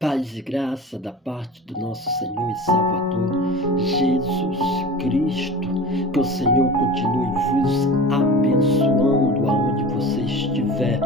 Paz e graça da parte do nosso Senhor e Salvador Jesus Cristo. Que o Senhor continue vos abençoando aonde você estiver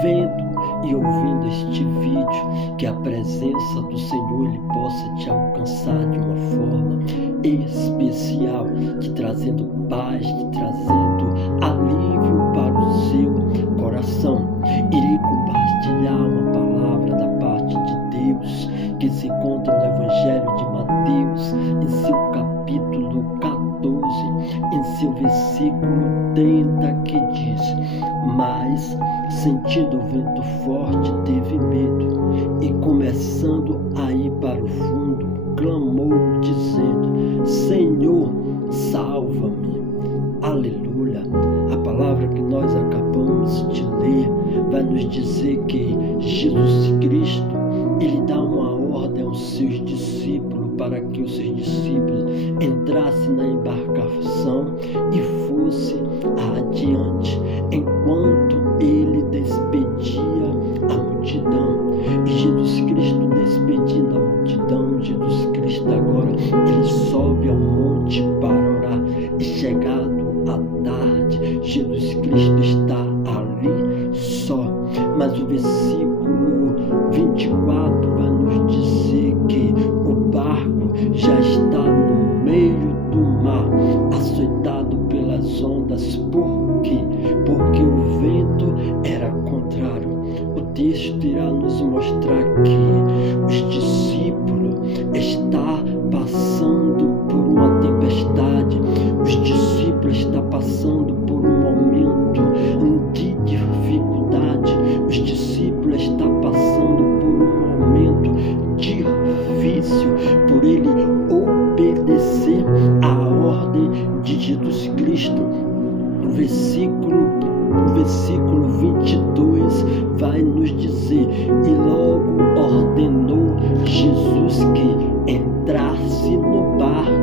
vendo e ouvindo este vídeo. Que a presença do Senhor ele possa te alcançar de uma forma especial, te trazendo paz, te trazendo alívio para o seu coração. Irei compartilhar uma palavra da parte de Deus que se encontra no Evangelho de Mateus, em seu capítulo 14, em seu versículo 30, que diz: Mas, sentindo o vento forte, teve medo, e começando a ir para o fundo, clamou, dizendo: Senhor, salva-me. Aleluia! A palavra que nós acabamos de ler vai nos dizer que Jesus Cristo ele dá uma ordem aos seus discípulos para que os seus discípulos entrassem na embarcação e fossem adiante, enquanto ele despedia a multidão. E Jesus Cristo despedindo a multidão, Jesus Cristo agora ele sobe ao monte para orar. E chegado à tarde, Jesus Cristo está ali só. Mas o versículo 24 vai nos dizer que o barco já está no meio do mar, açoitado pelas ondas. Por quê? Porque o vento era contrário. O texto irá nos mostrar que os discípulos estão passando por uma tempestade, os discípulos estão passando por um momento de dificuldade, os discípulos estão passando por um momento difícil, por ele obedecer à ordem de Jesus Cristo. O versículo 22 vai nos dizer: E logo ordenou Jesus que entrasse no barco.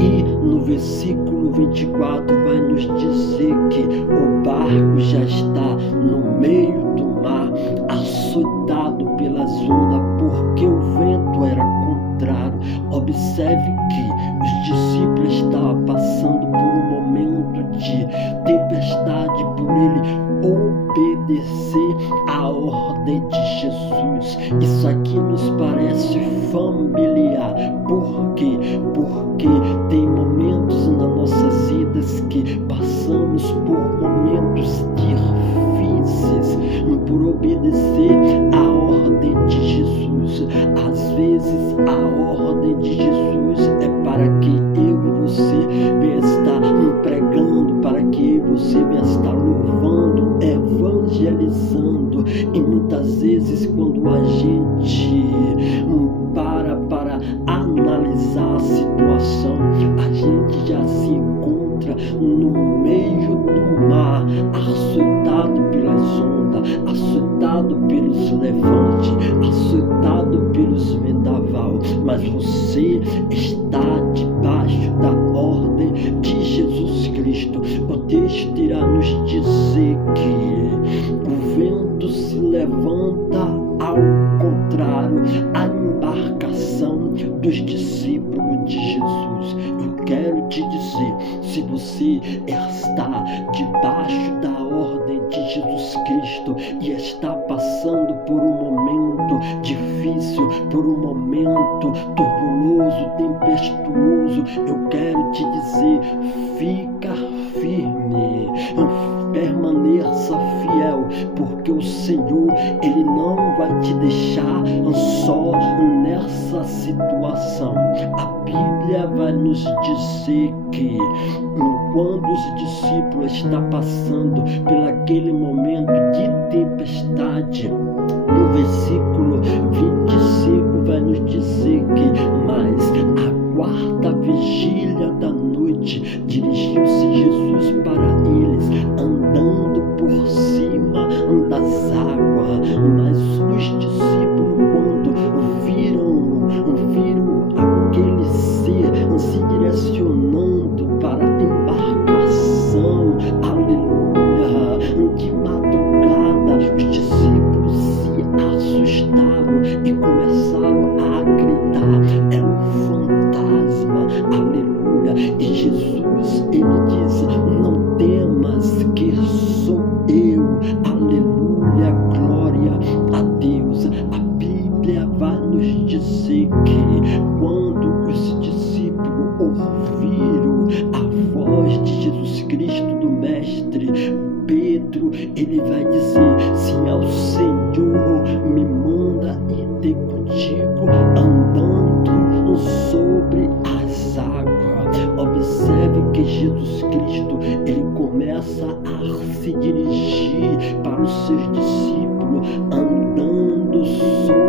E no versículo 24 vai nos dizer que o barco já está no meio do mar, açoitado pelas ondas, porque o vento era contrário. Observe que os discípulos estavam passando por um momento de tempestade, por ele obedecer à ordem de Jesus. Isso aqui nos parece familiar. Por quê? Porque tem momentos nas nossas vidas que passamos por momentos difíceis por obedecer à ordem de Jesus. Às vezes a ordem de Jesus é para que eu e você venha estar pregando, para que eu e você venha estar louvando, evangelizando. E muitas vezes quando a gente para analisar a situação, a gente já se encontra no meio do mar, açoitado pelas ondas, açoitado pelos levantes, açoitado pelos vendaval. Mas você está debaixo da ordem de Jesus Cristo. O texto irá nos dizer que o vento se levanta ao contrário, a embarcação dos discípulos de Jesus. Eu quero te dizer, se você está debaixo da ordem de Jesus Cristo e está passando por um momento difícil, por um momento turbuloso, tempestuoso, eu quero te dizer, fica firme, permaneça fiel, porque o Senhor ele não vai te deixar só nessa situação. A Bíblia vai nos dizer que quando os discípulos estão passando por aquele momento de tempestade, no versículo 25 vai nos dizer que mas a quarta vigília da noite dirigiu-se Jesus para eles, andando por cima das águas. Mas os discípulos, quando viram aquele ser se direcionando para a embarcação, aleluia, de madrugada, os discípulos se assustaram e começaram Bíblia vai nos dizer que quando os discípulos ouviram a voz de Jesus Cristo, do Mestre, Pedro, ele vai dizer: se ao Senhor me manda ir ter contigo andando sobre as águas. Observe que Jesus Cristo, ele começa a se dirigir para os seus discípulos andando sobre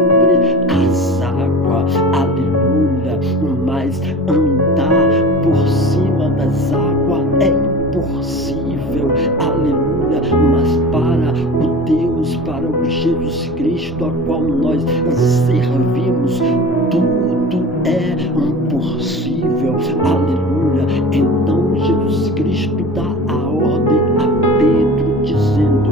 as águas. Aleluia! Mas andar por cima das águas é impossível. Aleluia! Mas para o Deus, para o Jesus Cristo a qual nós servimos, tudo é impossível. Aleluia! Então Jesus Cristo dá a ordem a Pedro dizendo: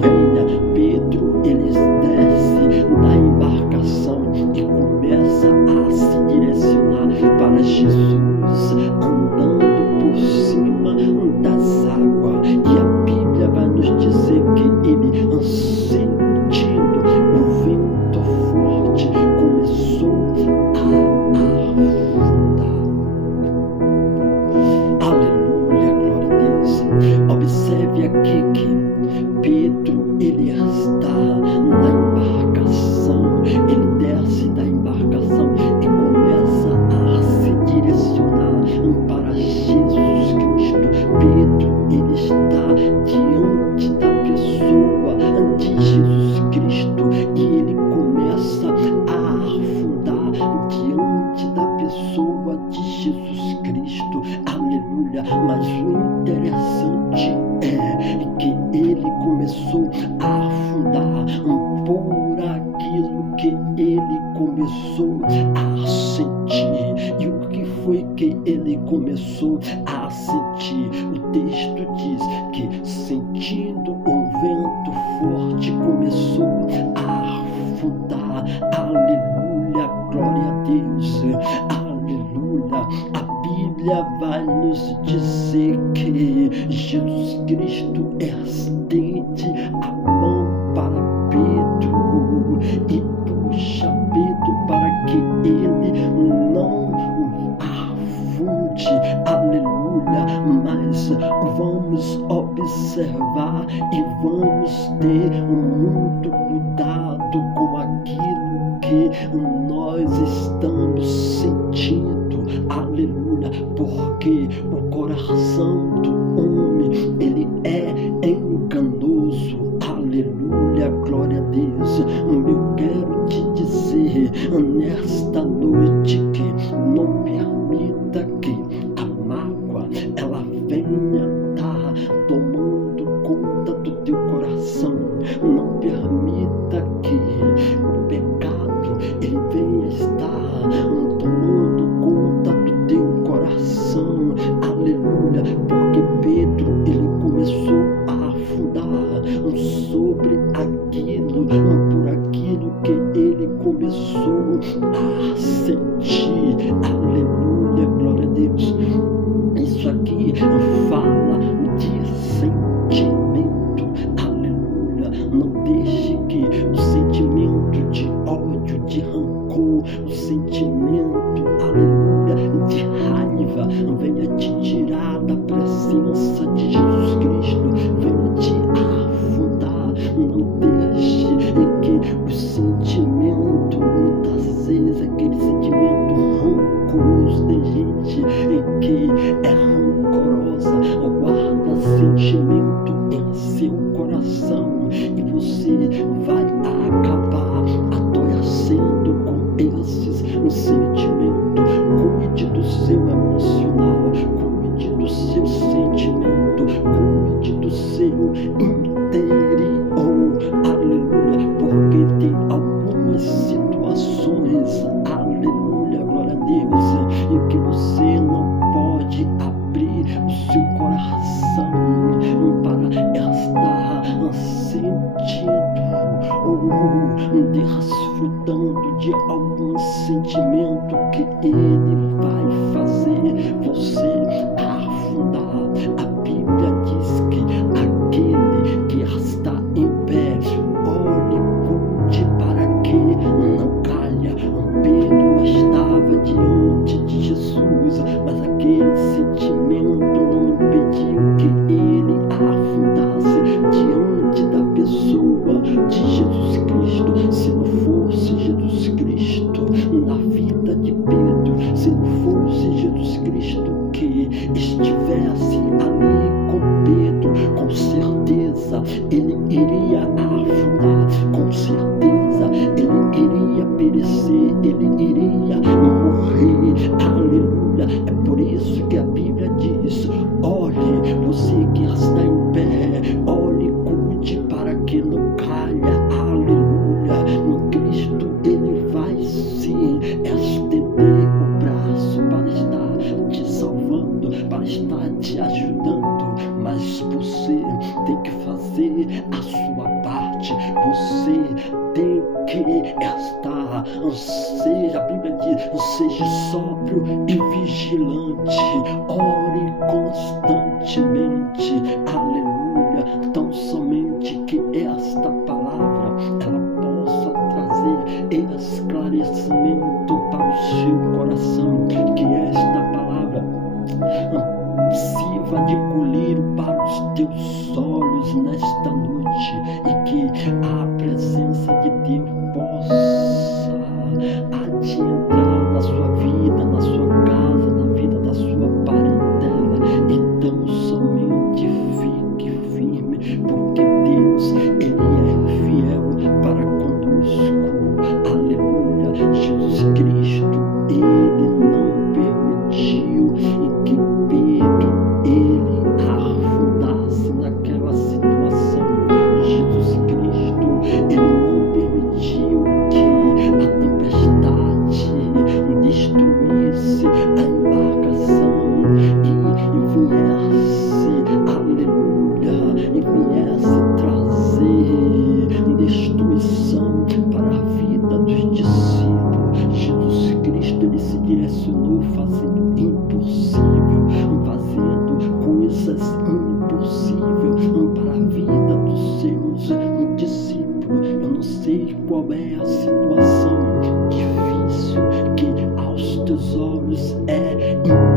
venha. Pedro, ele desce da embarcação e começa a se direcionar para Jesus, andando por cima das águas. E a Bíblia vai nos dizer que ele, sentindo o vento forte, começou a afundar. Aleluia, glória a Deus. Observe aqui que Pedro, ele está na embarcação, ele desce da embarcação e começa a se direcionar para Jesus Cristo. Pedro, ele está diante da pessoa de Jesus Cristo e ele começa a afundar diante da pessoa de Jesus Cristo. Aleluia! Mas o interessante é que ele começou a afundar por aquilo que ele começou a sentir. E o que foi que ele começou a sentir? O texto diz que, sentindo um vento forte, começou a afundar. Aleluia, glória a Deus. Aleluia. A Bíblia vai nos dizer que Jesus Cristo estende a mão para Pedro e puxa Pedro para que ele não afunde. Aleluia. Mas vamos observar e vamos ter muito cuidado com aquilo que nós estamos sentindo. Aleluia, porque o coração do homem, ele é enganoso. Aleluia, glória a Deus. Eu quero te dizer nesta noite que não permita que a mágoa, ela venha estar tomando conta do teu coração. Não permita que o pecado, ele venha estar tomando conta do teu coração. Aleluia, porque Pedro, ele começou a afundar sobre aquilo, por aquilo que ele começou a sentir. Aleluia, glória a Deus. Isso aqui fala de sentimento. Aleluia. Não deixe que o sentimento de ódio, de rancor, o sentimento, aleluia, de raiva venha te tirar da presença de Jesus Cristo, venha te afundar. Não deixe que o sentimento, muitas vezes aquele sentimento rancoroso, tem gente que é rancorosa, guarda sentimento em seu coração e você vai acabar adoecendo com esses sentimentos. Cuide do seu emocional, cuide do seu sentimento, cuide do seu interior. Aleluia, porque tem algumas situações, aleluia, glória a Deus, em que você não pode abrir o seu coração para estar sentindo ou desfrutando de algum sentimento que ele vai fazer você afundar. A Bíblia diz que aquele que está em pé, olhe, cuide para que não Deus, mas aquele sentimento não impediu que ele afundasse diante da pessoa de Jesus Cristo. Se não fosse Jesus Cristo na vida de Pedro, se não fosse Jesus Cristo que estivesse ali com Pedro, com certeza ele iria afundar, com certeza ele iria perecer, ele iria morrer. Aleluia. É por isso que a Bíblia diz: olhe, você que está em pé, olhe, cuide para que não caia. Aleluia. Em Cristo ele vai sim estender o braço para estar te salvando, para estar te ajudando, mas você tem que fazer a sua parte. Você tem que estar, seja, a Bíblia diz, seja sóbrio e vigilante, ore constantemente. Aleluia. Tão somente que esta palavra ela possa trazer esclarecimento para o seu coração, que esta palavra sirva de colírio para os teus olhos nesta noite, e que a presença de Deus possa adentrar na sua vida, na sua casa, na vida da sua parentela, e tão somente fique firme, porque Deus ele é fiel para conosco. Aleluia. Jesus Cristo ele não permitiu que Pedro ele afundasse naquela situação. Jesus Cristo ele não permitiu que a tempestade destruísse a embarcação e viesse, aleluia, e viesse trazer destruição para a vida dos discípulos. Jesus Cristo ele se direcionou fazendo impossível, fazendo coisas impossíveis para a vida dos seus discípulos. Eu não sei qual é a situação difícil que aos teus olhos é impossível.